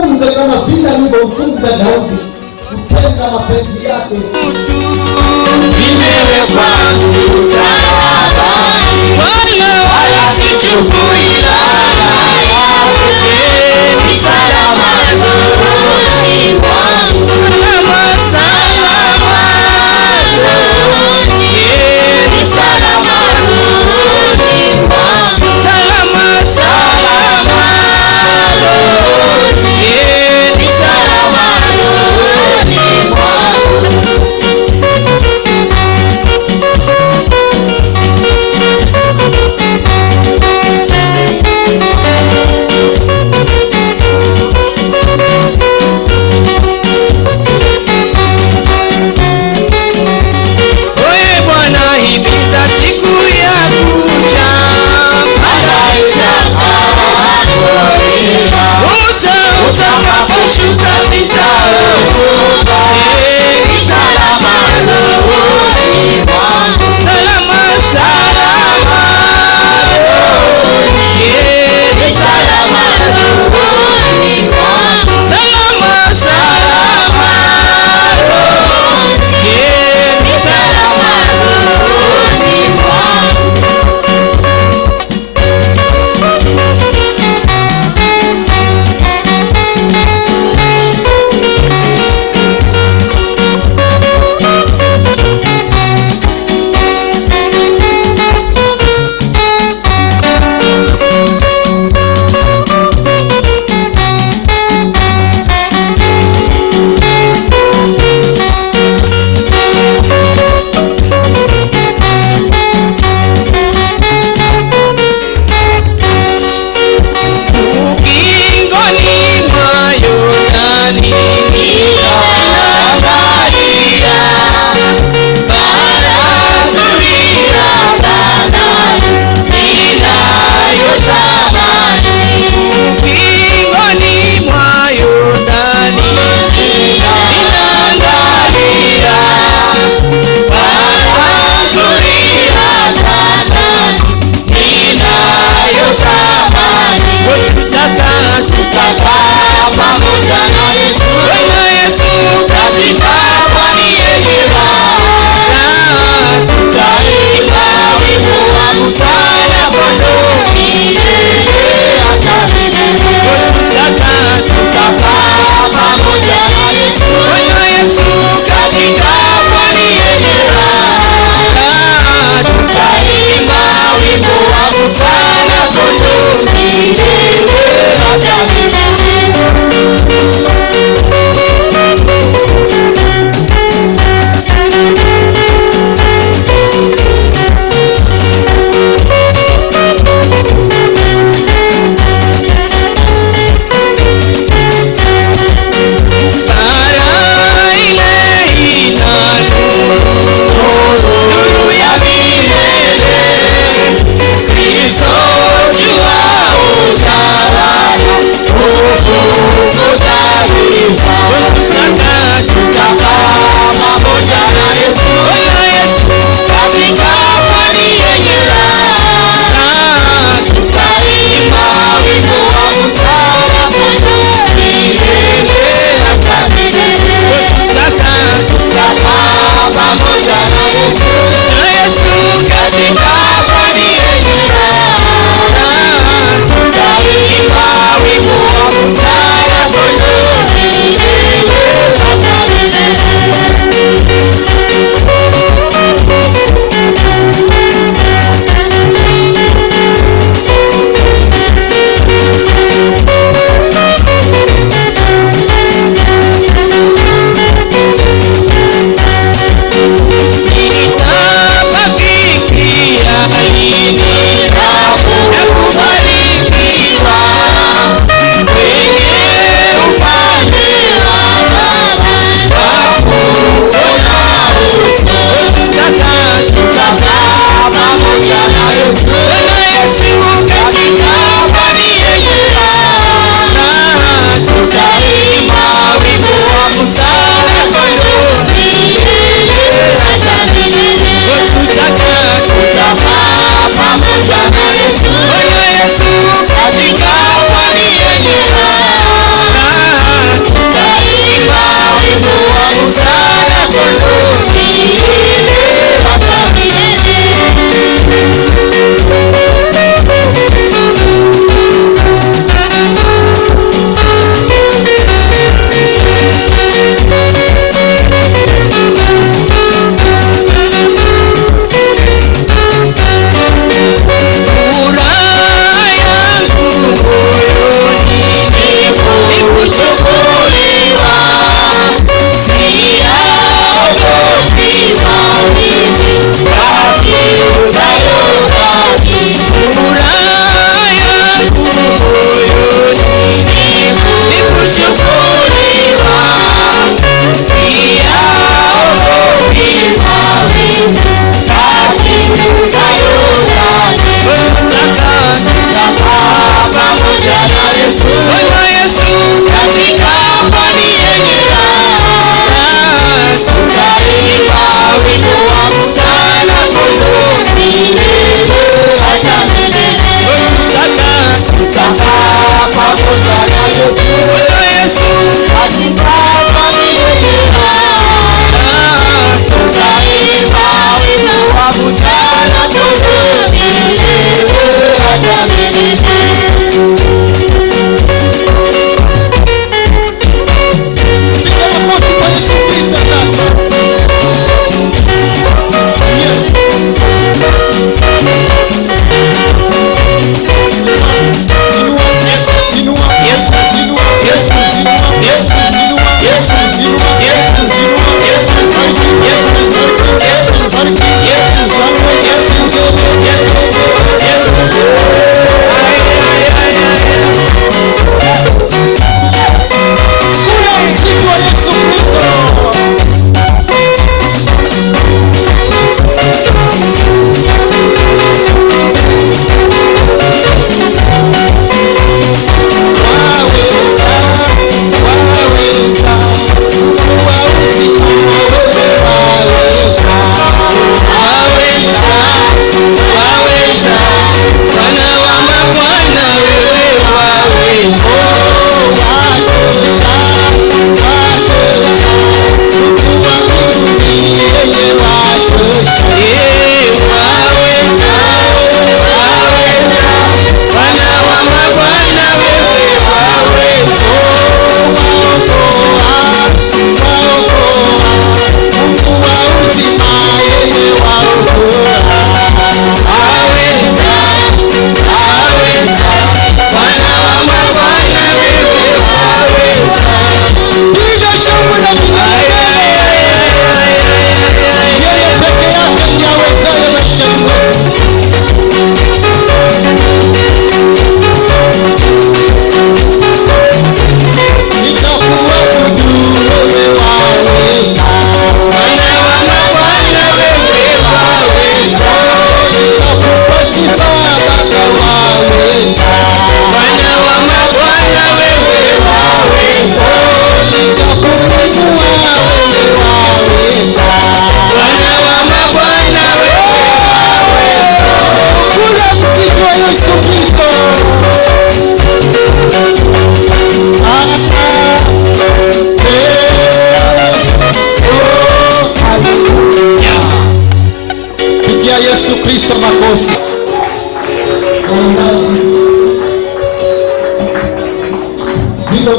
nijifunze kama vile alivyomfunza Daudi kutenda mapenzi yake. Nimewekwa msalabani, wala sichukui laana yangu. Ni salama rohoni mwangu, salama rohoni. Ni salama rohoni mwangu, salama rohoni. Ni salama rohoni mwangu.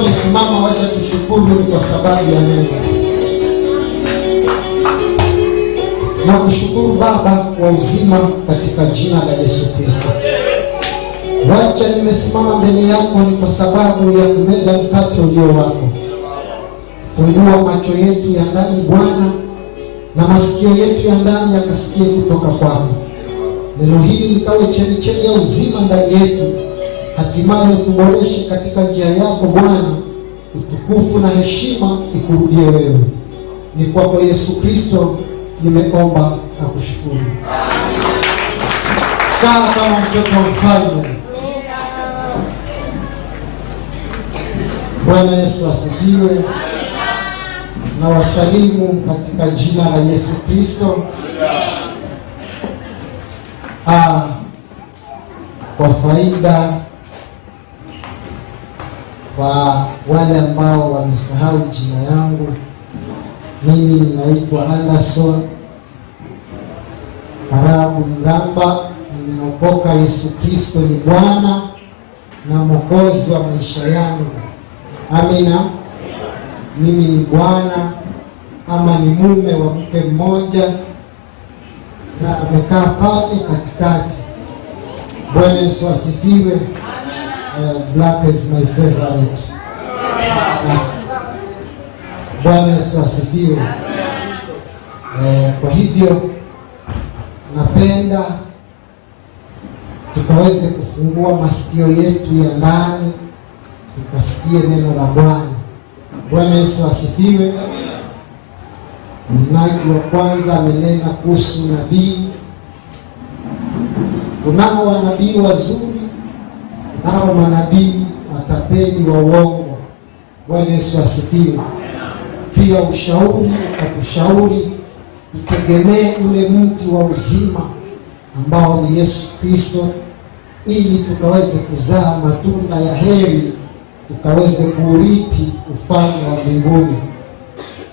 umesimama, wacha tushukuru kwa sababu ya Mungu. Na kushukuru Baba kwa uzima katika jina la Yesu Kristo. Wacha nimesimama mbele yako ni kwa sababu ya kumega mkate ulio wako. Fungua macho yetu ya ndani Bwana, na masikio yetu ya ndani yakasikie kutoka kwako. Neno hili likawe chemichemi ya uzima ndani yetu, hatimaye tuboreshe katika njia yako Bwana. Utukufu na heshima ikurudie wewe. Ni kwako Yesu Kristo nimeomba na kushukuru. Kaa kama mtoto wa mfalme. Bwana Yesu asifiwe. Na wasalimu katika jina la Yesu Kristo. Kwa faida kwa wale ambao wamesahau jina yangu, mimi ninaitwa Anderson Arabu Mramba. Nimeokoka. Yesu Kristo ni Bwana na Mwokozi wa maisha yangu. Amina. Mimi ni bwana ama ni mume wa mke mmoja, na amekaa pale katikati. Bwana Yesu asifiwe. Black is my favorite. Bwana Yesu asifiwe. Kwa hivyo napenda tukaweze kufungua masikio yetu ya ndani tukasikie neno la Bwana. Bwana Yesu asifiwe. Mnenaji wa kwanza amenena kuhusu nabii. Kunao wanabii wazuri, kunao manabii matapeli wa uongo. Bwana Yesu asifiwe. Pia ushauri utakushauri tutegemee ule mti wa uzima ambao ni Yesu Kristo, ili tukaweze kuzaa matunda ya heri, tukaweze kuurithi ufalme wa mbinguni.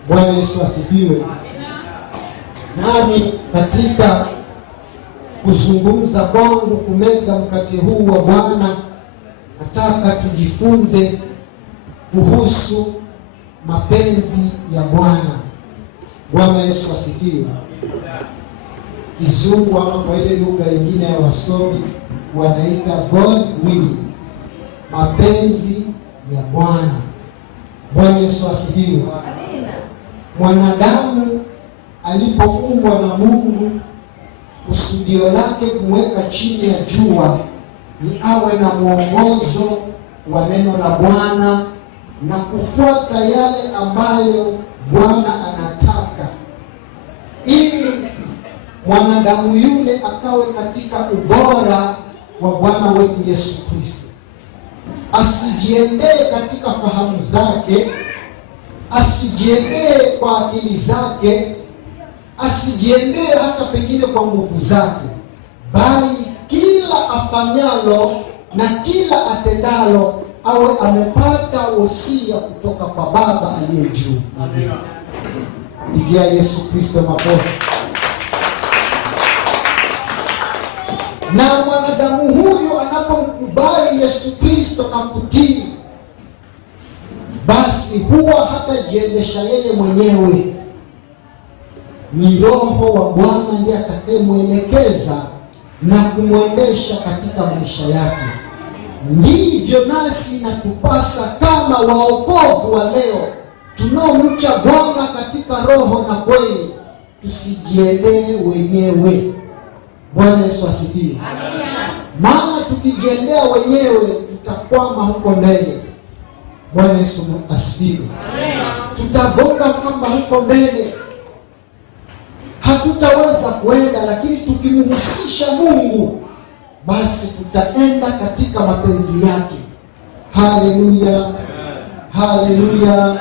Bwana Yesu asifiwe. Nami katika kuzungumza kwangu kumega mkate huu wa Bwana, nataka tujifunze kuhusu mapenzi ya Bwana. Bwana Yesu asifiwe. Kizungu ama kwa ile lugha nyingine ya wasomi wanaita God will, mapenzi ya Bwana. Bwana Yesu asifiwe. Mwanadamu alipoumbwa na Mungu, kusudio lake kumweka chini ya jua ni awe na mwongozo wa neno la Bwana na kufuata yale ambayo Bwana anataka, ili mwanadamu yule akawe katika ubora wa Bwana wetu Yesu Kristo. Asijiendee katika fahamu zake, asijiendee kwa akili zake, asijiendee hata pengine kwa nguvu zake, bali kila afanyalo na kila atendalo awe amepata wosia kutoka kwa Baba aliye juu. Amina. Pigia Yesu Kristo makofi. Na mwanadamu huyu anapomkubali Yesu Kristo na kutii, basi huwa hatajiendesha yeye mwenyewe. Ni Roho wa Bwana ndiye atakayemwelekeza na kumwendesha katika maisha yake. Ndivyo nasi natupasa kama waokovu wa leo, tunaomcha Bwana katika roho na kweli, tusijiendee wenyewe. Bwana Yesu asifiwe. Amina. Maana tukijiendea wenyewe tutakwama huko mbele. Bwana Yesu asifiwe. Amina. Tutagonga kamba huko mbele, hatutaweza kuenda, lakini tukimhusisha Mungu, basi tutaenda katika mapenzi yake. Haleluya. Haleluya.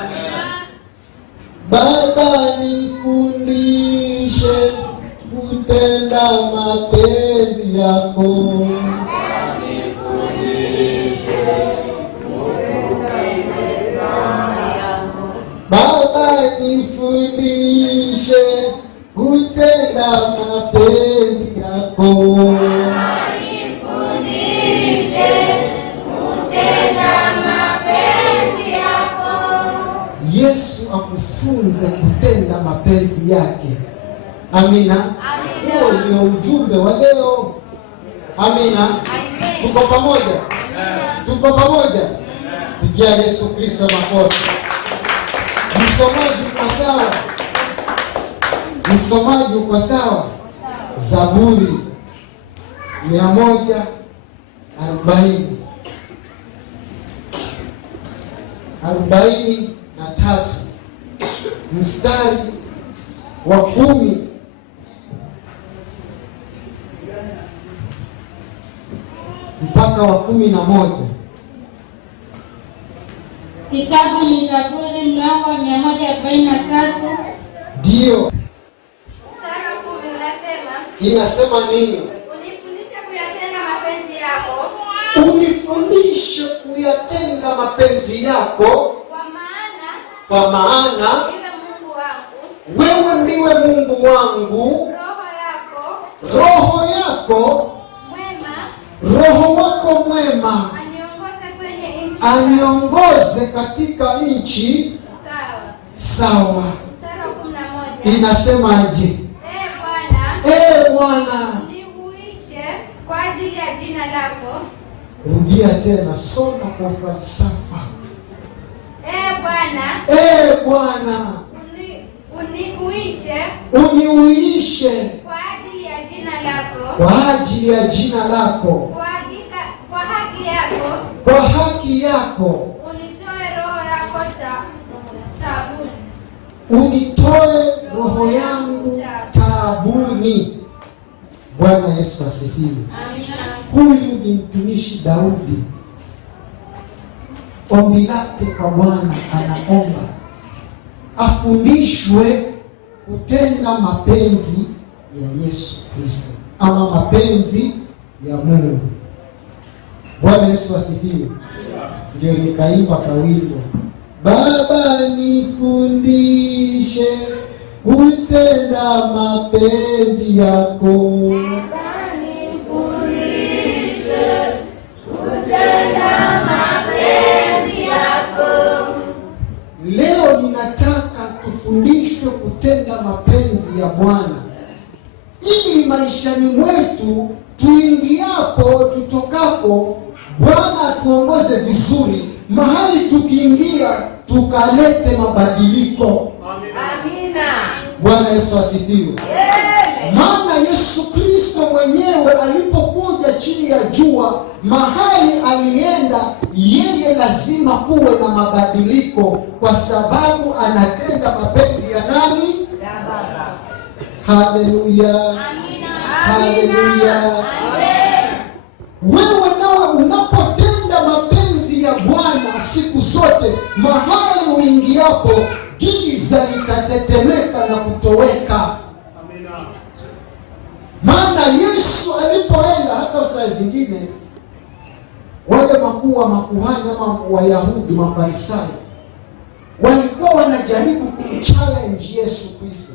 Baba nifundishe kutenda mapenzi yako. Baba nifundishe kutenda mapenzi yako. Nifundishe kutenda mapenzi yako. Yesu akufunze kutenda mapenzi yake. Amina. Huo ndio ujumbe wa leo. Amina. Tuko pamoja? Tuko pamoja? Pigia Yesu Kristo makofi. Msomaji kwa sawa? Msomaji uko sawa? Zaburi 143 mstari wa 10 mpaka wa 11. Kitabu ni Zaburi mlango wa 143. Ndio. Inasema nini? Unifundishe kuyatenda mapenzi yako. Unifundishe kuyatenda mapenzi yako. Kwa maana wewe ndiwe Mungu wangu. Roho yako Roho wako mwema aniongoze katika nchi sawa. Inasemaje? Bwana, nihuishe kwa ajili ya jina lako. Rudia tena, soma kwa falsafa. Bwana, unihuishe kwa ajili ya jina lako. Kwa ajili ya jina lako. Kwa haki yako. Kwa haki yako. Unitoe roho yako taabuni. Unitoe roho yangu taabuni. Bwana Yesu asifiwe. Amina. Huyu ni mtumishi Daudi. Ombi lake kwa Bwana, anaomba afundishwe kutenda mapenzi ya Yesu Kristo ama mapenzi ya Mungu. Bwana Yesu asifiwe. Ndio nikaimba kawimbo, Baba nifundishe kutenda mapenzi yako. Baba nifundishe kutenda mapenzi yako. Leo ninataka tufundishwe kutenda mapenzi ya Bwana, ili maishani mwetu tuingiapo tutokapo, Bwana atuongoze vizuri, mahali tukiingia tukalete mabadiliko. Amina. Bwana Yesu asifiwe. Maana Yesu Kristo mwenyewe alipokuja chini ya jua, mahali alienda yeye lazima kuwe na mabadiliko, kwa sababu anatenda mapenzi ya nani? Ya Baba. Haleluya. Amina. Haleluya. Amen. Wewe nawe unapotenda mapenzi ya Bwana siku zote, mahali uingiapo giza litatetemeka na kutoweka. Amina. Maana Yesu alipoenda, hata saa zingine wale makuu wa makuhani ama Wayahudi, Mafarisayo, walikuwa wanajaribu kumchallenge Yesu Kristo,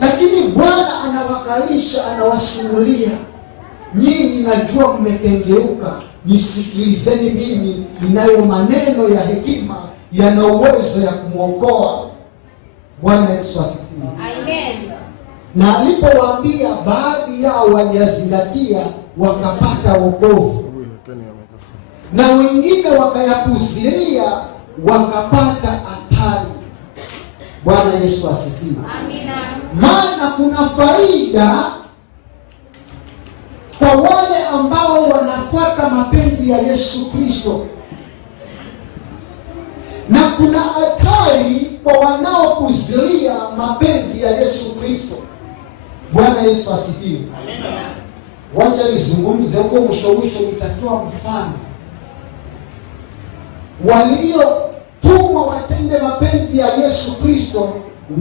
lakini Bwana anawakalisha, anawasimulia, nyinyi najua mmekengeuka, nisikilizeni mimi, ninayo maneno ya hekima, yana uwezo ya kumwokoa. Bwana Yesu asifiwe. Amen. Na alipowaambia, baadhi yao waliyazingatia wakapata wokovu, na wengine wakayapuzilia wakapata hatari. Bwana Yesu asifiwe. Amina. Maana kuna faida kwa wale ambao wanafuata mapenzi ya Yesu Kristo, na kuna hatari kwa wanaopuzilia mapenzi ya Yesu Kristo. Bwana Yesu asifiwe. Amina. Wacha nizungumze huko mwisho, nitatoa mfano waliotumwa watende mapenzi ya Yesu Kristo.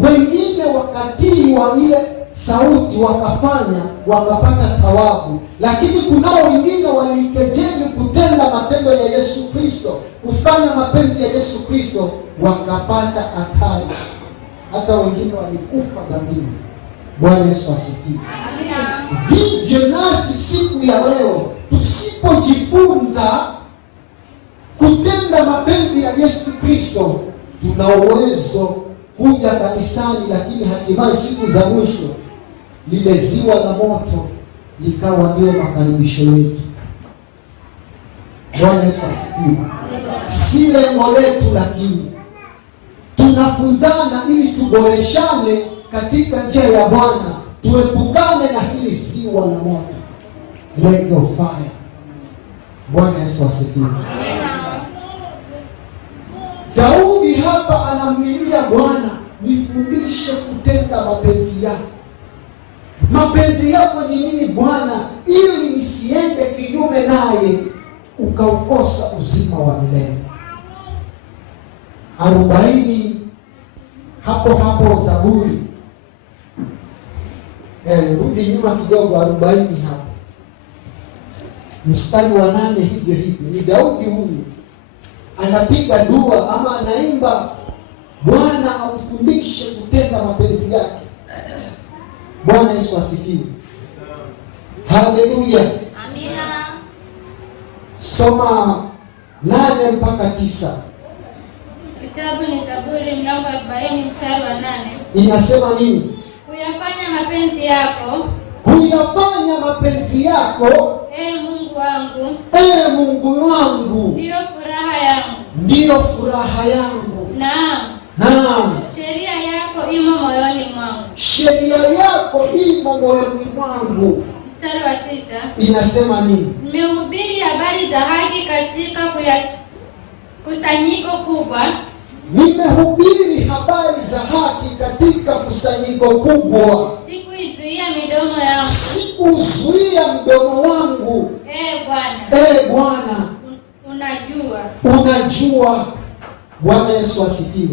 Wengine wakatii wa ile sauti, wakafanya, wakapata thawabu, lakini kunao wengine walikejeli kutenda matendo ya Yesu Kristo, kufanya mapenzi ya Yesu Kristo, wakapata hatari, hata wengine walikufa dhambini. Bwana Yesu asifiwe. Amina. Vivyo nasi siku ya leo tusipojifunza kutenda mapenzi ya Yesu Kristo, tuna uwezo kuja kanisani, lakini hatimaye siku za mwisho lile ziwa la moto likawa ndio makaribisho yetu. Bwana Yesu asifiwe. Si lengo letu, lakini tunafunzana ili tuboreshane katika njia ya Bwana, tuepukane na hili ziwa la moto, lake of fire. Bwana Yesu asifiwe. Daudi hapa anamlilia Bwana, nifundishe kutenda mapenzi yako. Mapenzi yako ni nini Bwana, ili nisiende kinyume naye ukaukosa uzima wa milele. 40 hapo Zaburi. Rudi nyuma kidogo, 40 hapo mstari wa 8. Hivyo ni Daudi huyu anapiga dua ama anaimba Bwana amfundishe kutenda mapenzi yake. Bwana Yesu asifiwe. Haleluya. Amina. Soma 8 mpaka 9. Kitabu ni Zaburi mlango wa 40 mstari wa 8. Inasema nini? Kuyafanya mapenzi yako. Kuyafanya mapenzi yako. Mungu wangu. Mungu wangu. Ndiyo furaha yangu. Ndiyo furaha yangu. Naam. Sheria yako imo moyoni mwangu. Sheria yako imo moyoni mwangu. Mstari wa 9. Inasema nini? Nimehubiri habari za haki katika kusanyiko kubwa. Nimehubiri habari za haki katika kusanyiko kubwa. Sikuizuia midomo yangu. Sikuzuia mdomo wangu. Bwana. Bwana. Unajua. Bwana Yesu asifiwe.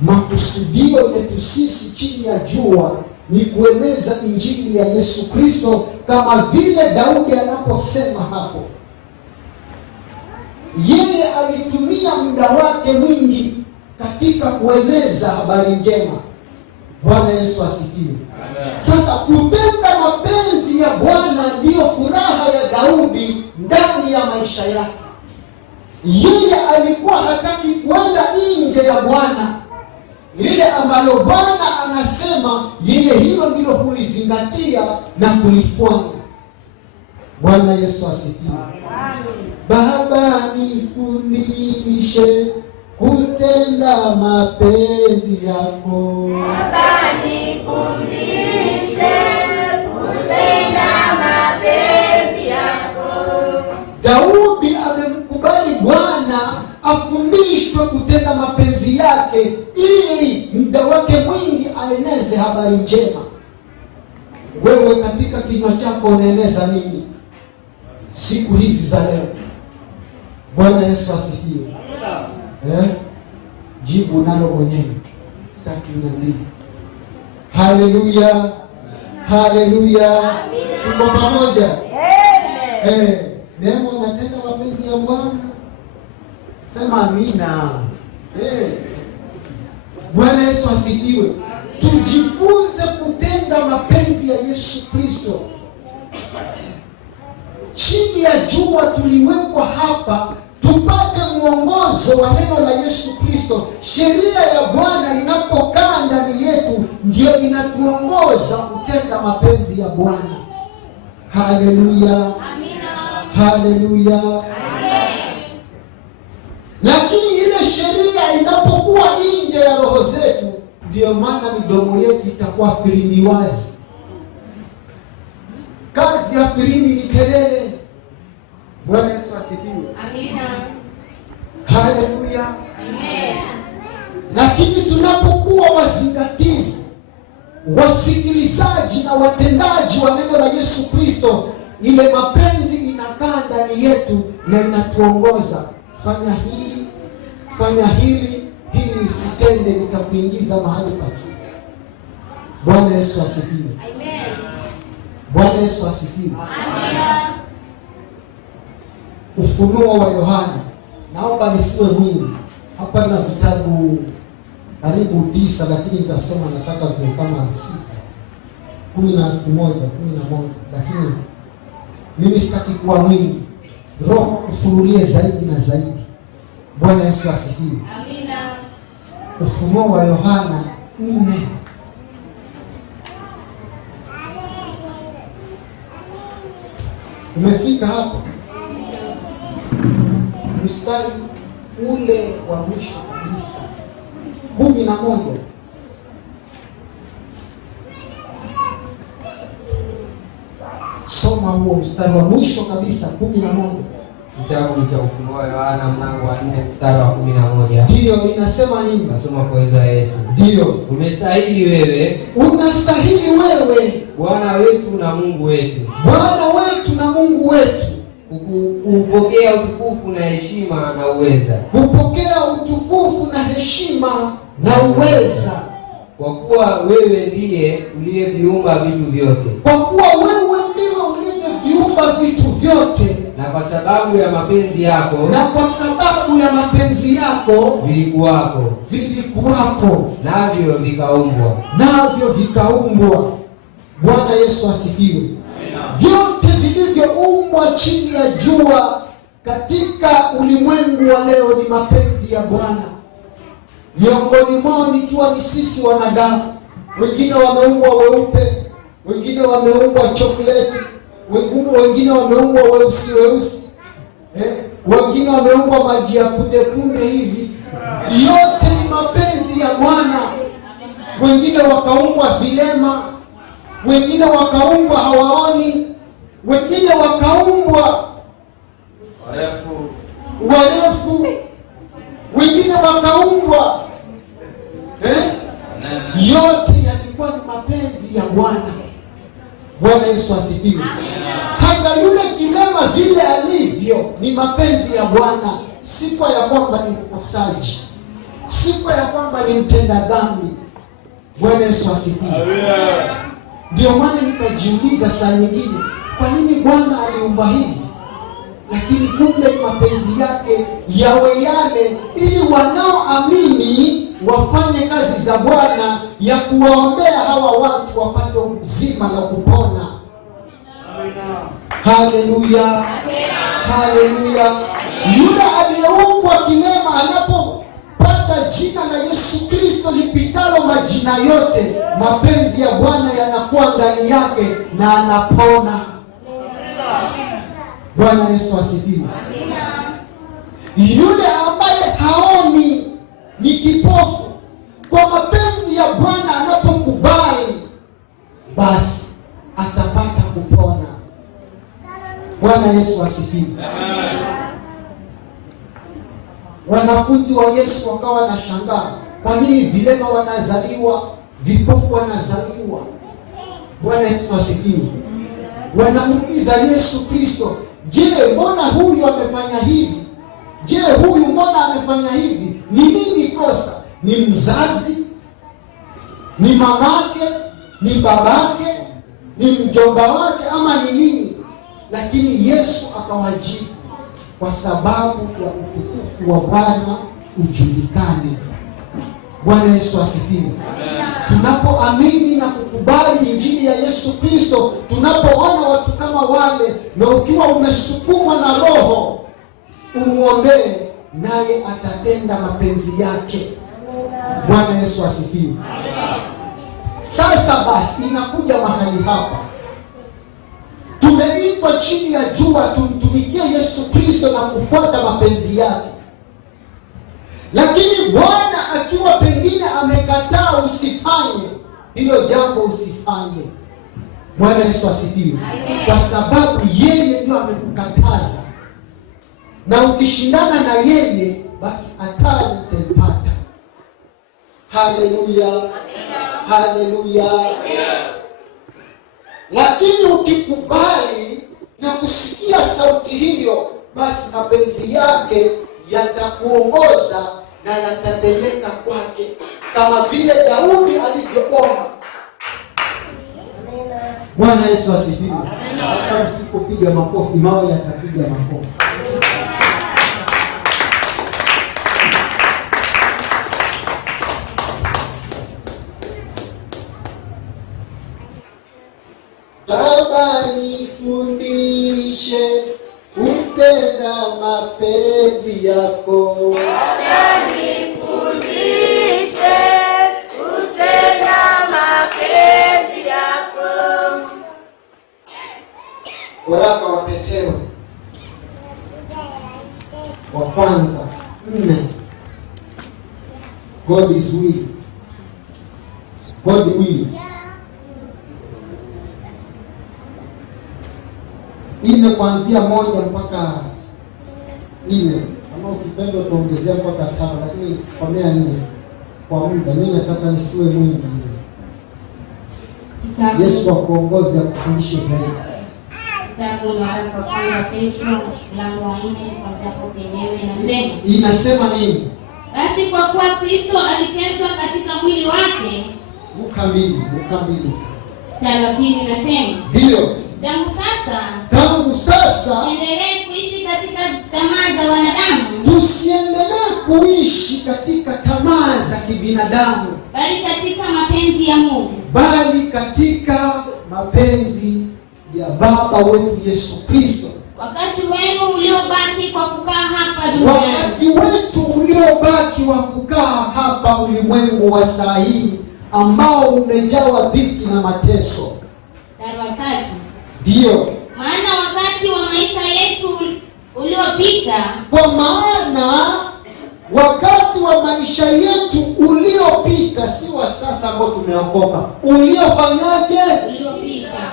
Makusudio yetu sisi chini ya jua ni kueneza injili ya Yesu Kristo, kama vile Daudi anaposema hapo. Yeye alitumia muda wake mwingi katika kueneza habari njema. Bwana Yesu asifiwe. Sasa kutenda mapenzi ya Bwana ndiyo furaha ya Daudi ndani ya maisha yake. Yeye alikuwa hataki kwenda nje ya Bwana. Lile ambalo Bwana anasema, yeye hilo ndilo kulizingatia na kulifanya. Bwana Yesu asifiwe. Baba nifundishe kutenda mapenzi yako. Baba nifundishe kutenda mapenzi yako. Daudi amemkubali Bwana afundishwe kutenda mapenzi yake, ili muda wake mwingi aeneze habari njema. Wewe katika kinywa chako unaeneza nini siku hizi za leo? Bwana Yesu asifiwe. Jibu nalo mwenyewe, sitaki uniambie. Haleluya. Haleluya. Tuko pamoja? Nemo unatenda mapenzi ya Bwana? Sema amina. Bwana Yesu asifiwe. Tujifunze kutenda mapenzi ya Yesu Kristo. Chini ya jua tuliwekwa hapa tupate mwongozo wa neno la Yesu Kristo. Sheria ya Bwana inapokaa ndani yetu ndio inatuongoza kutenda mapenzi ya Bwana. Haleluya. Amina. Haleluya. Amen. Lakini ile sheria inapokuwa nje ya roho zetu, ndio maana midomo yetu itakuwa firimbi wazi. Kazi ya firimbi ni kelele. Bwana Yesu asifiwe. Amina. Haleluya. Amen. Lakini tunapokuwa wazingativu, wasikilizaji na watendaji wa neno la Yesu Kristo, ile mapenzi inakaa ndani yetu na inatuongoza. Fanya hili, fanya hili, hili usitende, nitakuingiza mahali pasipo. Bwana Yesu asifiwe. Amen. Bwana Yesu asifiwe. Amina. Ufunuo wa Yohana. Naomba nisiwe mwingi. Hapa na vitabu karibu 9, lakini nitasoma nataka vile kama 6, 11, lakini mimi sitaki kuwa mwingi. Roho ufunulie zaidi na zaidi. Bwana Yesu asifiwe. Amina. Ufunuo wa Yohana 4. Umefika hapo? Mstari ule wa mwisho kabisa 11. Soma huo mstari wa mwisho kabisa 11. Kitabu cha Ufunuo wa Yohana mlango wa 4 mstari wa 11. Ndio inasema nini? Nasoma kwa jina la Yesu. Ndio. Umestahili wewe, unastahili wewe, Bwana wetu na Mungu wetu, Bwana wetu na Mungu wetu, kupokea utukufu na heshima na uweza, kupokea utukufu na heshima na uweza, kwa kuwa wewe ndiye uliyeviumba vitu vyote, kwa kuwa wewe ndiwe uliyeviumba vitu vyote, na kwa sababu ya mapenzi yako, na kwa sababu ya mapenzi yako vilikuwako, navyo vikaumbwa. Bwana Yesu asifiwe. Vyote vilivyoumbwa chini ya jua katika ulimwengu wa leo ni mapenzi ya Bwana. Miongoni mwao nikiwa ni sisi wanadamu. Wengine wameumbwa weupe, wengine wameumbwa chokoleti, wengine wameumbwa weusi, wengine wameumbwa maji ya kunde hivi. Yote ni mapenzi ya Bwana. Wengine wakaumbwa vilema, wengine wakaumbwa hawaoni, wengine wakaumbwa warefu, wengine wakaumbwa yote yalikuwa ni mapenzi ya Bwana. Bwana Yesu asifiwe. Hata yule kilema vile alivyo ni mapenzi ya Bwana, si kwa ya kwamba ni mkosaji, si kwa ya kwamba ni mtenda dhambi. Bwana Yesu asifiwe. Ndio maana nikajiuliza saa nyingine, kwa nini Bwana aliumba hivi? Lakini kumbe mapenzi yake yawe yale, ili wanaoamini wafanye kazi za Bwana ya kuwaombea hawa watu wapate uzima na kupona. Haleluya, haleluya. Yule aliyeumbwa kilema anapopata jina la Yesu Kristo lipitalo majina yote, mapenzi ya Bwana yanakuwa ndani yake na anapona. Bwana Yesu asifiwe. Yule ambaye haoni, ni kipofu, kwa mapenzi ya Bwana anapokubali, basi atapata kupona. Bwana Yesu asifiwe. Wanafunzi wa Yesu wakawa wanashangaa, kwa nini vilema wanazaliwa, vipofu wanazaliwa? Bwana Yesu asifiwe. Wanamuuliza Yesu Kristo, je, mbona huyu amefanya hivi? Je, huyu mbona amefanya hivi? Ni nini kosa? Ni mzazi? Ni mamake? Ni babake? Ni mjomba wake ama ni nini? Lakini Yesu akawajibu, kwa sababu ya utukufu wa Bwana ujulikane. Bwana Yesu asifiwe. Tunapoamini na kukubali injili ya Yesu Kristo, tunapoona watu kama wale, na ukiwa umesukumwa na Roho, umuombee, naye atatenda mapenzi yake. Bwana Yesu asifiwe. Sasa basi, inakuja mahali hapa, tumeitwa chini ya jua tumtumikie Yesu Kristo na kufuata mapenzi yake. Lakini Bwana akiwa pengine amekataa usifanye hilo jambo, usifanye. Bwana Yesu asifiwe. Kwa sababu yeye ndio amekukataza, na ukishindana na yeye, basi hatari utaipata. Haleluya, haleluya. Lakini ukikubali na kusikia sauti hiyo, basi mapenzi yake yatakuongoza na yatatendeka kwake, kama vile Daudi alivyoomba. Bwana Yesu asifiwe. Hata msipopiga makofi, mawe yatapiga makofi. Baba, nifundishe kutenda mapenzi yako. Baba, nifundishe kwanza 4. God is will. God will. 4 kuanzia 1 mpaka 4. Kama ukipenda utaongezea mpaka 5, lakini kwa 4 kwa muda. Mimi nataka nisiwe mwingi. Yesu akuongoze akufundishe zaidi. Kitabu ni waraka wa kwanza Petro mlango wa 4 kuanzia hapo penyewe inasema. Inasema nini? Basi kwa kuwa Kristo aliteswa katika mwili wake. Ukamili. Mstari wa 2 inasema. Ndio. Tangu sasa tusiendelee kuishi katika tamaa za wanadamu. Tusiendelee kuishi katika tamaa za kibinadamu, bali katika mapenzi ya Mungu. Bali katika mapenzi ya Baba wetu Yesu Kristo. Wakati wenu uliobaki kwa kukaa hapa duniani. Wakati wetu uliobaki wa kukaa hapa ulimwengu wa saa hii ambao umejawa dhiki na mateso. Mstari wa 3. Ndio. Maana wakati wa maisha yetu uliopita. Kwa maana wakati wa maisha yetu uliopita, si wa sasa ambao tumeokoka. Uliofanyaje? Uliopita.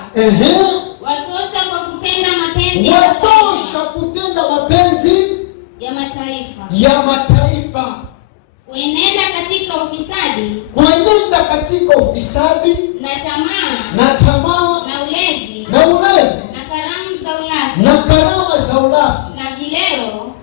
Watosha kwa kutenda mapenzi ya mataifa. Kuenenda katika ufisadi. Na tamaa. Na ulevi. Na karama za ulafi.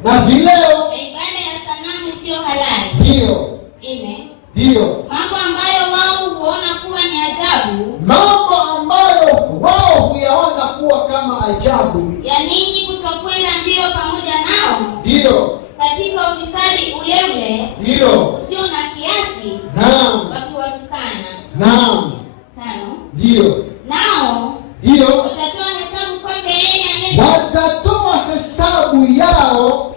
Na vileo. Ibada ya sanamu isiyo halali. Ndio. 4. Ndio. Mambo ambayo wao huona kuwa ni ajabu. Mambo ambayo wao huyaona kuwa kama ajabu. Ya ninyi kutokwenda mbio pamoja nao. Ndio. Katika ufisadi ule. Ndio. Usio na kiasi. Naam. Wakiwatukana. Naam. 5. Ndio. Nao. Ndio. Watatoa hesabu kwake yeye watatoa hesabu yao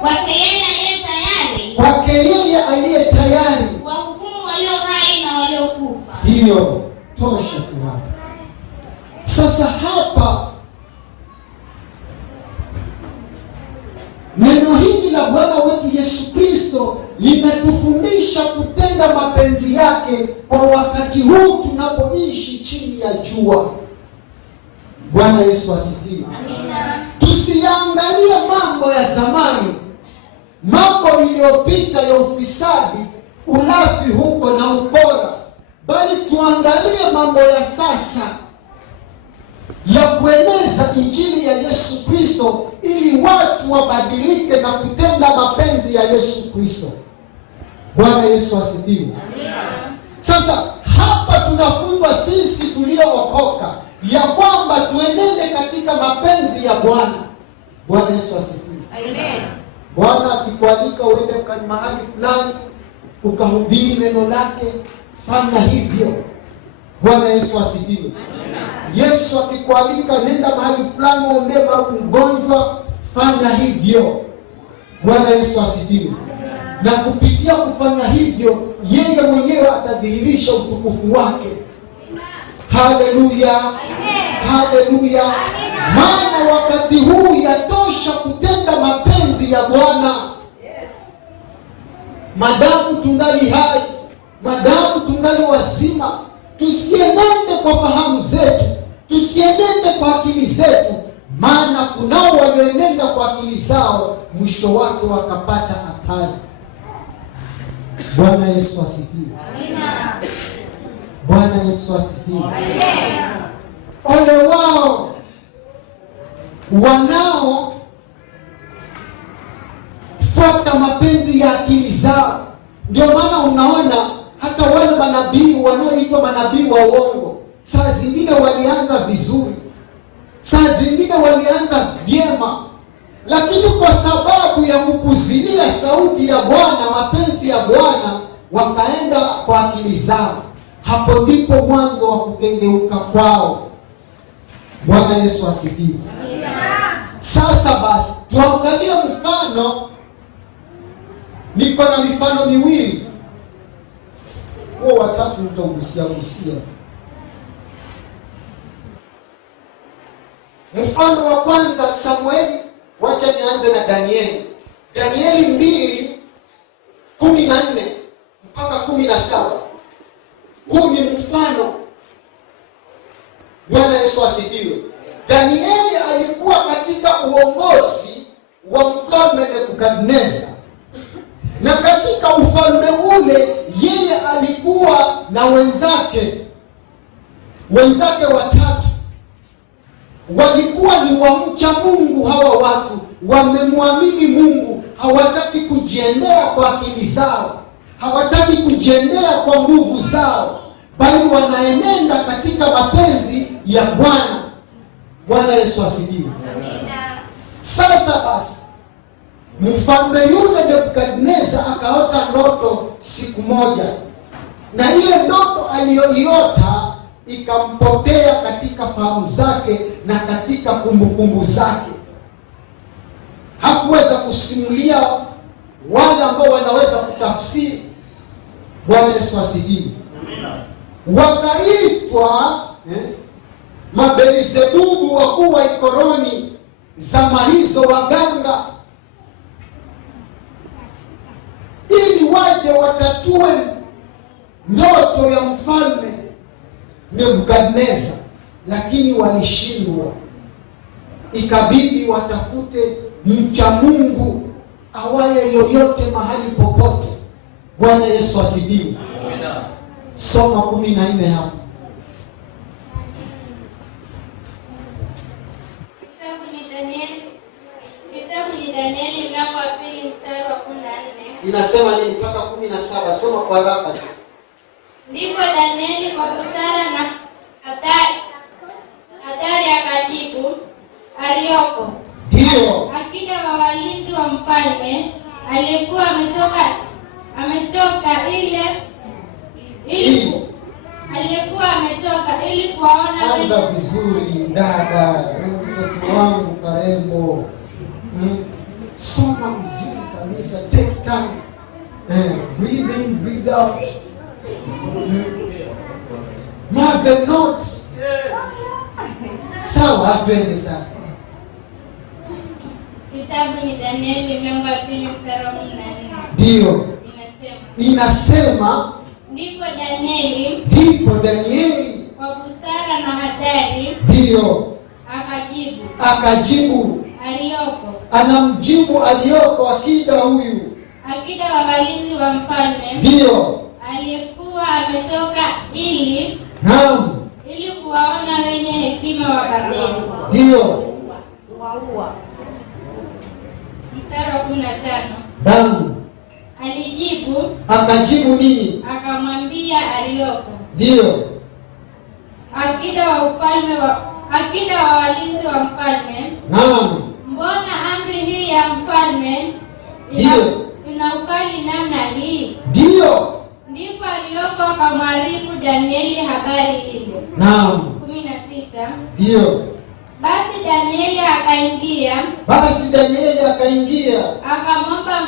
kwake yeye aliye tayari. Kwake yeye aliye tayari. Wahukumu walio hai na waliokufa. Ndio. Tosha tu hapa. Sasa hapa neno hili la Bwana wetu Yesu Kristo limetufundisha kutenda mapenzi yake kwa wakati huu tunapoishi chini ya jua. Bwana Yesu asifiwe. Amina. Tusiangalie mambo ya zamani, mambo iliyopita ya ufisadi, ulafi huko na ukora, bali tuangalie mambo ya sasa ya kueneza injili ya Yesu Kristo ili watu wabadilike na kutenda mapenzi ya Yesu Kristo. Bwana Yesu asifiwe. Amina. Sasa hapa tunafunzwa sisi tuliookoka ya kwamba tuenende katika mapenzi ya Bwana. Bwana Yesu asifiwe. Amen. Bwana akikualika uende kwa mahali fulani ukahubiri neno lake, fanya hivyo. Bwana Yesu asifiwe. Yesu akikualika nenda mahali fulani uombee mgonjwa, fanya hivyo. Bwana Yesu asifiwe. Na kupitia kufanya hivyo, yeye mwenyewe atadhihirisha utukufu wake. Haleluya. Haleluya. Maana wakati huu yatosha kutenda mapenzi ya Bwana. Madamu tungali hai, madamu tungali wazima, tusienende kwa fahamu zetu, tusienende kwa akili zetu, maana kunao walioenenda kwa akili zao, mwisho wake wakapata athari. Bwana Yesu asifiwe. Amina. Bwana Yesu asifiwe. Amen. Ole wao wanao fuata mapenzi ya akili zao. Ndio maana unaona hata wale manabii wanaoitwa manabii wa uongo, saa zingine walianza vizuri, saa zingine walianza vyema, lakini kwa sababu ya kupuzilia sauti ya Bwana, mapenzi ya Bwana, wakaenda kwa akili zao. Hapo ndipo mwanzo wa kukengeuka kwao. Bwana Yesu asifiwe. Sasa basi tuangalie mfano. Niko na mifano miwili, huo watatu nitaugusia. Mfano wa kwanza, Samueli Wacha nianze na Danieli. Danieli 2:14 mpaka 17. Huu ni mfano. Bwana Yesu asifiwe. Danieli alikuwa katika uongozi wa mfalme Nebukadneza. Na katika ufalme ule yeye alikuwa na wenzake watatu. Walikuwa ni wamcha Mungu. Hawa watu wamemwamini Mungu, hawataki kujiendea kwa akili zao, hawataki kujiendea kwa nguvu zao, bali wanaenenda katika mapenzi ya Bwana. Bwana Yesu asifiwe. Amina. Sasa basi, mfalme yule Nebukadneza akaota ndoto siku moja, na ile ndoto aliyoiota ikampotea katika fahamu zake na katika kumbukumbu zake. Hakuweza kusimulia wale ambao wanaweza kutafsiri. Bwana Yesu asifiwe. Wakaitwa Mabelizebubu, wakuu wa ikoroni zama hizo, waganga, ili waje watatue ndoto ya mfalme Nebukadneza, lakini walishindwa. Ikabidi watafute mcha Mungu awaye yoyote mahali popote. Bwana Yesu asifiwe. Soma 14 hapo. Kitabu ni Danieli mlango wa 2 mstari wa 14. Inasema nini mpaka 17? Soma kwa haraka. Ndipo Danieli kwa busara na hatari akajibu, Arioko, ndio akida wa walinzi wa mfalme, aliyekuwa ametoka ili kuwaona wengi. Anza vizuri dada, mtoto wangu karembo. Soma vizuri kabisa, take time. Breathe in, breathe out. Mother note. Sawa, twende sasa. Kitabu ni Danieli mlango wa 2 mstari wa 14. Ndio. Inasema ndipo Danieli kwa busara na hatari, ndio akajibu Arioko. Anamjibu Arioko, akida huyu, akida wa walinzi wa mfalme, ndio aliyekuwa ametoka ili kuwaona wenye hekima wa Babeli. Ndio. Mstari wa 15. Akajibu nini? Akamwambia Arioko, ndio, akida wa walinzi wa mfalme, mbona amri hii ya mfalme ina ukali namna hii? Ndio. Ndipo Arioko akamwarifu Danieli habari ile. 16. Ndio. Basi Danieli akaingia, akamwomba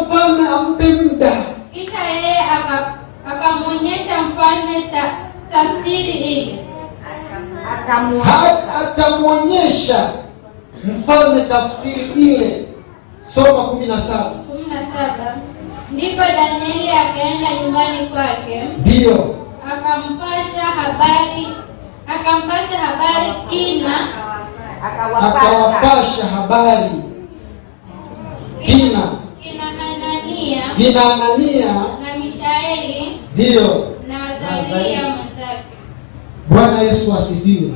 mfalme ampe muda. Kisha yeye akamwonyesha mfalme tafsiri ile. Atamwonyesha mfalme tafsiri ile. Soma 17. Ndipo Danieli akaenda nyumbani kwake, ndio, akampasha habari kina, akawapasha habari kina Hanania na Mishaeli, ndio, na Azaria mwenzake. Bwana Yesu asifiwe.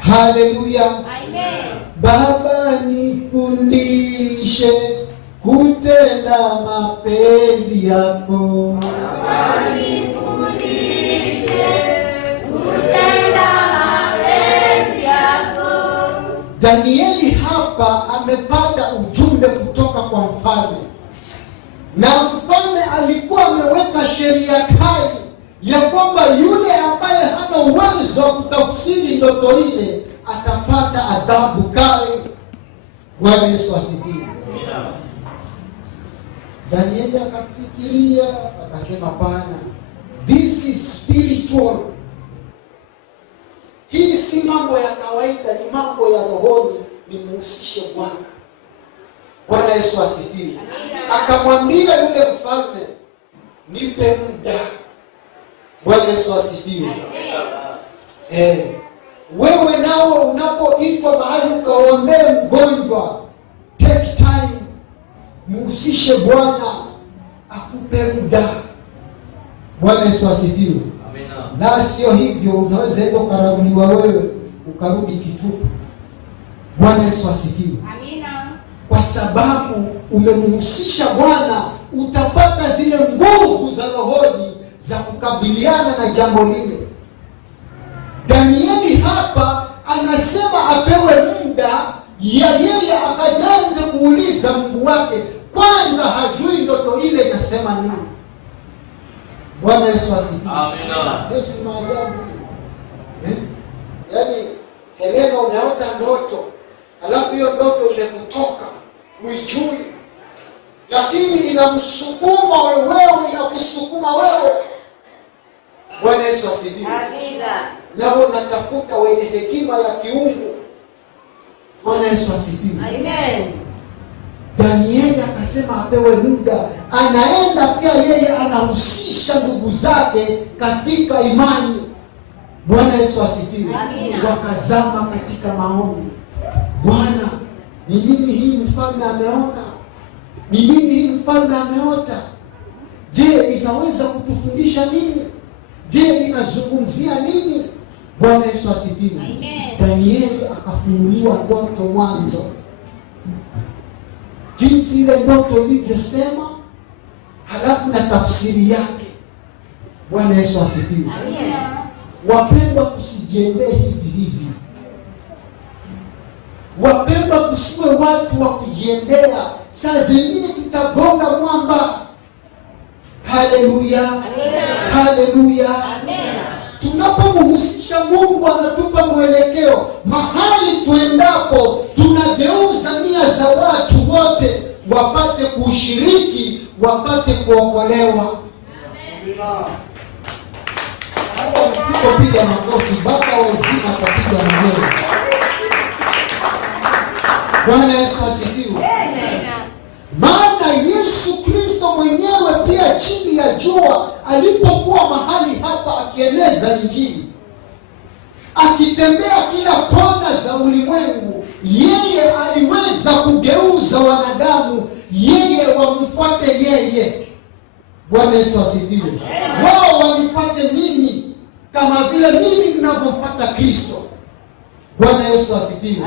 Haleluya. Amen. Baba, nifundishe kutenda mapenzi yako. Danieli hapa amepata ujumbe kutoka kwa mfalme, na mfalme alikuwa ameweka sheria kali ya kwamba yule ambaye hana uwezo wa kutafsiri ndoto ile atapata adhabu kali. Bwana Yesu asifiwe. Danieli akafikiria, akasema hapana, this is spiritual. Hii si mambo ya kawaida, ni mambo ya rohoni, nimuhusishe Bwana. Bwana Yesu asifiwe. Akamwambia yule mfalme, nipe muda. Bwana Yesu asifiwe. Wewe nao unapoitwa mahali ukaombee mgonjwa, take time, muhusishe Bwana akupe muda. Bwana Yesu asifiwe. Na sio hivyo, unaweza enda ukaraguliwa wewe ukarudi kitupu. Bwana Yesu asifiwe. Amina. Kwa sababu umemhusisha Bwana, utapata zile nguvu za rohoni za kukabiliana na jambo lile. Danieli hapa anasema apewe muda ya yeye akaanze kuuliza Mungu wake. Kwanza hajui ndoto ile inasema nini. Bwana Yesu asifiwe. Amina. Yesu maajabu. Yaani Helena umeota ndoto, alafu hiyo ndoto imekutoka, uijui. Lakini inamsukuma wewe, inakusukuma wewe. Bwana Yesu asifiwe. Amina. Nao natafuta wenye hekima ya kiungu. Bwana Yesu asifiwe. Amen. Danieli akasema apewe muda. Anaenda pia yeye anahusisha ndugu zake katika imani. Bwana Yesu asifiwe. Wakazama katika maombi. Bwana, ni nini hii mfalme ameona? Ni nini hii mfalme ameota? Je, inaweza kutufundisha nini? Je, inazungumzia nini? Bwana Yesu asifiwe. Danieli akafunuliwa ndoto mwanzo, jinsi ile ndoto ilivyosema, halafu na tafsiri yake. Bwana Yesu asifiwe. Wapendwa, kusijiendee hivi hivi. Wapendwa, kusiwe watu wa kujiendea. Saa zingine tutagonga mwamba. Haleluya, haleluya. Tunapomhusisha Mungu anatupa mwelekeo. Mahali tuendapo tunageuza nia za watu wote wapate kushiriki, wapate kuokolewa. Hata msipopiga makofi, Baba wa uzima atapiga makofi. Bwana Yesu asifiwe. Maana Yesu Kristo mwenyewe pia chini ya jua alipokuwa mahali hapa akieneza Injili, akitembea kila kona za ulimwengu, yeye aliweza kugeuza wanadamu yeye wamfuate yeye. Bwana Yesu asifiwe. Wao wanifuate mimi kama vile mimi ninavyomfuata Kristo. Bwana Yesu asifiwe.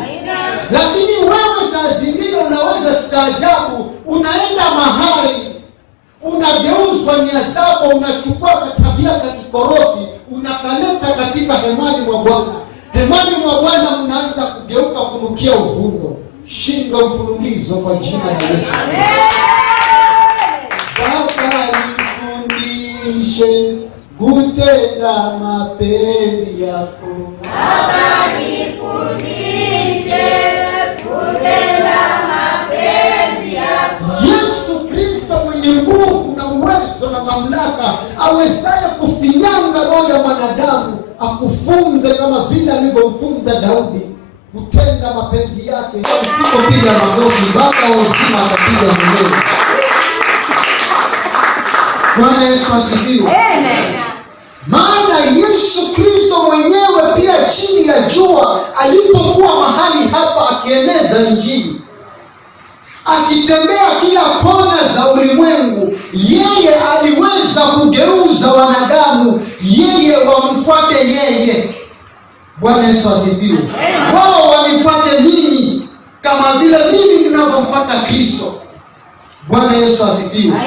Lakini wewe saa zingine unaweza staajabu, unaenda mahali unageuzwa nia zako, unachukua tabia za kikorofi unakaleta katika hemani mwa Bwana. Hemani mwa Bwana mnaanza kugeuka kunukia uvundo. Shinda mfululizo kwa jina la Yesu. Baba nifundishe kutenda mapenzi yako. Baba nifundishe kutenda mapenzi yako. Yesu Kristo mwenye nguvu na uwezo na mamlaka, awezaye kufinyanga roho ya mwanadamu, akufunze kama vile alivyomfunza Daudi kutenda mapenzi yake. Usipopiga makofi, Baba wa uzima atapiga mwenyewe. Bwana Yesu asifiwe. Amen. Maana Yesu Kristo mwenyewe pia chini ya jua alipokuwa mahali hapa akieneza Injili, akitembea kila kona za ulimwengu, yeye aliweza kugeuza wanadamu yeye wamfuate yeye. Bwana Yesu asifiwe. Wao wanifuate mimi kama vile mimi ninavyomfuata Kristo. Bwana Yesu asifiwe.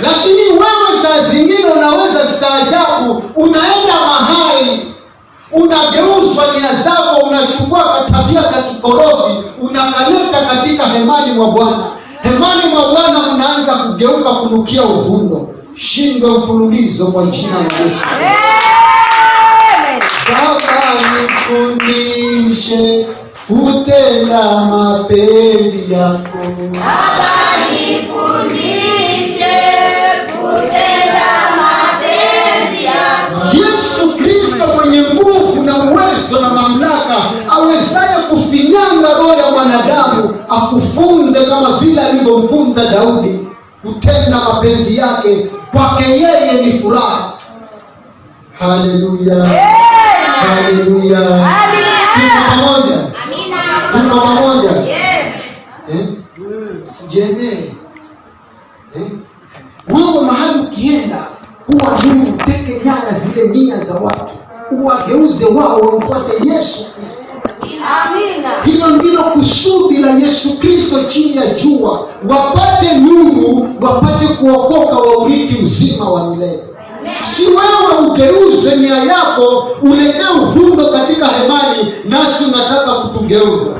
Lakini wewe saa zingine unaweza staajabu, unaenda mahali unageuzwa nia zako, unachukua tabia za kikorofi unakaleta katika hemani mwa Bwana. Hemani mwa Bwana mnaanza kugeuka kunukia uvundo. Shinda mfululizo kwa jina la Yesu. Baba nifundishe kutenda mapenzi yako. Baba nifundishe kutenda mapenzi yako. Yesu Kristo mwenye nguvu na uwezo na mamlaka mwanadamu akufunze kama vile alivyomfunza Daudi kutenda mapenzi yake, kwake yeye ni furaha. Haleluya, haleluya, tuko pamoja, tuko pamoja. Sijene wewe mahali ukienda, huwa Mungu teke nyara zile nia za watu, uwageuze wao wamfuate Yesu Kristo. Amina. Hilo ndilo kusudi la Yesu Kristo chini ya jua, wapate nuru, wapate kuokoka, waurithi uzima wa milele. Si wewe ugeuze nia yako, uletee uvundo katika hemani, nasi unataka kutugeuza.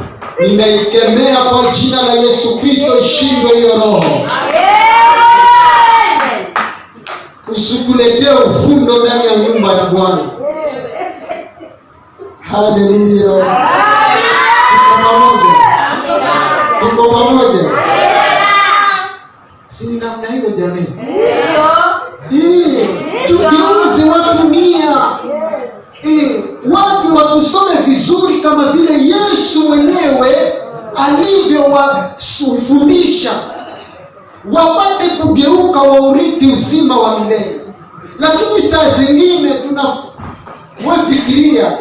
Ninaikemea kwa jina la Yesu Kristo, ishindwe hiyo roho. Usikuletee uvundo ndani ya nyumba ya Bwana. Haleluya. Tuko pamoja. Tuko pamoja. Si namna hiyo jamani. Tugeuze watu nia. Watu watusome vizuri kama vile Yesu mwenyewe alivyowafundisha, wapate kugeuka, waurithi uzima wa milele. Lakini saa zingine tunafikiria